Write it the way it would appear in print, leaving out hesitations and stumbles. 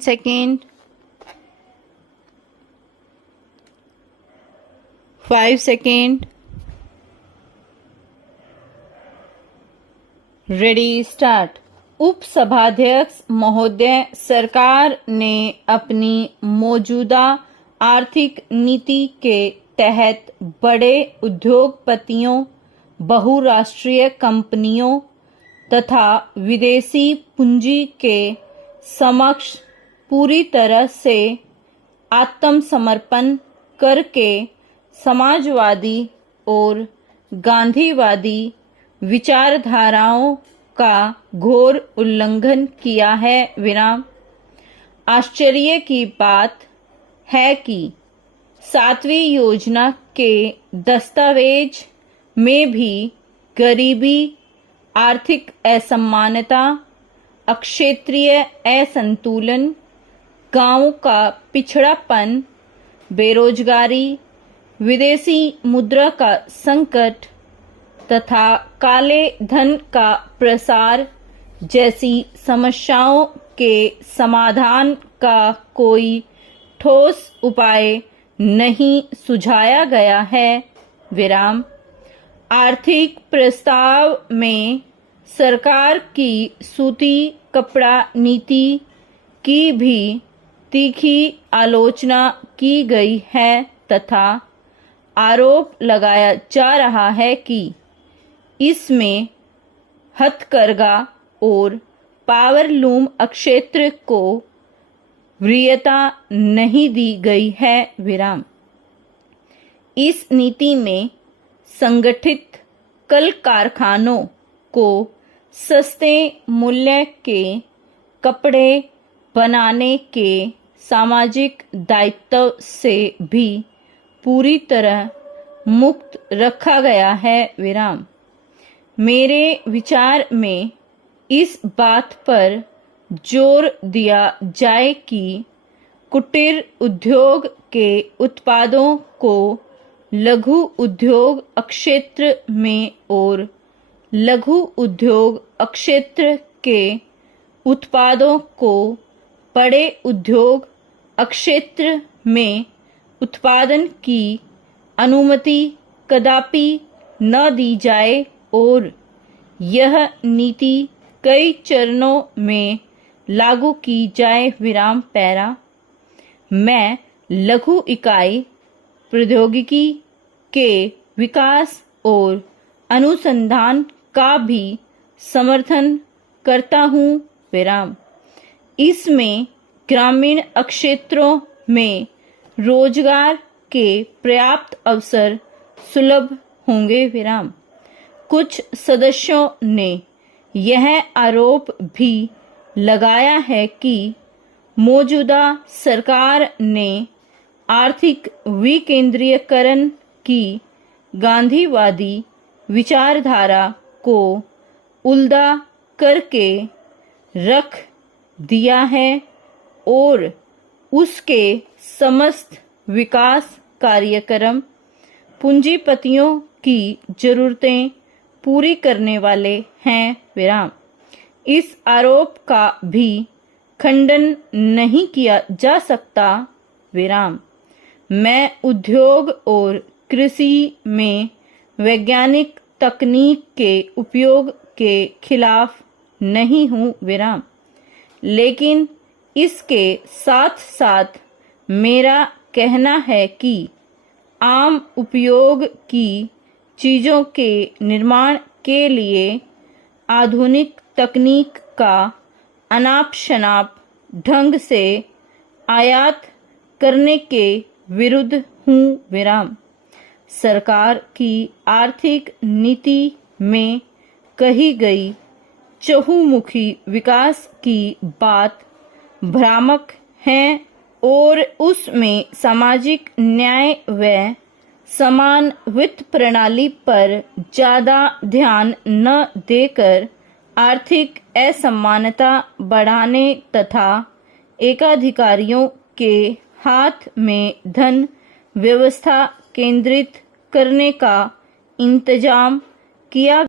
Second, 5 second, ready start. उपसभाध्यक्ष महोदय, सरकार ने अपनी मौजूदा आर्थिक नीति के तहत बड़े उद्योगपतियों, बहुराष्ट्रीय कंपनियों तथा विदेशी पूंजी के समक्ष पूरी तरह से आत्मसमर्पण करके समाजवादी और गांधीवादी विचारधाराओं का घोर उल्लंघन किया है। विराम। आश्चर्य की बात है कि 7वीं योजना के दस्तावेज में भी गरीबी, आर्थिक असमानता, अक्षेत्रीय असंतुलन, गांवों का पिछड़ापन, बेरोजगारी, विदेशी मुद्रा का संकट तथा काले धन का प्रसार जैसी समस्याओं के समाधान का कोई ठोस उपाय नहीं सुझाया गया है। विराम। आर्थिक प्रस्ताव में सरकार की सूती कपड़ा नीति की भी तीखी आलोचना की गई है तथा आरोप लगाया जा रहा है कि इसमें हथकरघा और पावरलूम क्षेत्र को वरीयता नहीं दी गई है। विराम। इस नीति में संगठित कल कारखानों को सस्ते मूल्य के कपड़े बनाने के सामाजिक दायित्व से भी पूरी तरह मुक्त रखा गया है। विराम। मेरे विचार में इस बात पर जोर दिया जाए कि कुटीर उद्योग के उत्पादों को लघु उद्योग क्षेत्र में और लघु उद्योग क्षेत्र के उत्पादों को बड़े उद्योग क्षेत्र में उत्पादन की अनुमति कदापि न दी जाए और यह नीति कई चरणों में लागू की जाए। विराम। पैरा। मैं लघु इकाई प्रौद्योगिकी के विकास और अनुसंधान का भी समर्थन करता हूँ। विराम। इसमें ग्रामीण क्षेत्रों में रोजगार के पर्याप्त अवसर सुलभ होंगे। विराम। कुछ सदस्यों ने यह आरोप भी लगाया है कि मौजूदा सरकार ने आर्थिक विकेंद्रीयकरण की गांधीवादी विचारधारा को उल्टा करके रख दिया है और उसके समस्त विकास कार्यक्रम पूंजीपतियों की जरूरतें पूरी करने वाले हैं। विराम। इस आरोप का भी खंडन नहीं किया जा सकता। विराम। मैं उद्योग और कृषि में वैज्ञानिक तकनीक के उपयोग के खिलाफ नहीं हूँ। विराम। लेकिन इसके साथ साथ मेरा कहना है कि आम उपयोग की चीजों के निर्माण के लिए आधुनिक तकनीक का अनाप शनाप ढंग से आयात करने के विरुद्ध हूँ। विराम। सरकार की आर्थिक नीति में कही गई चहुमुखी विकास की बात भ्रामक है और उसमें सामाजिक न्याय व समान वित्त प्रणाली पर ज्यादा ध्यान न देकर आर्थिक असमानता बढ़ाने तथा एकाधिकारियों के हाथ में धन व्यवस्था केंद्रित करने का इंतजाम किया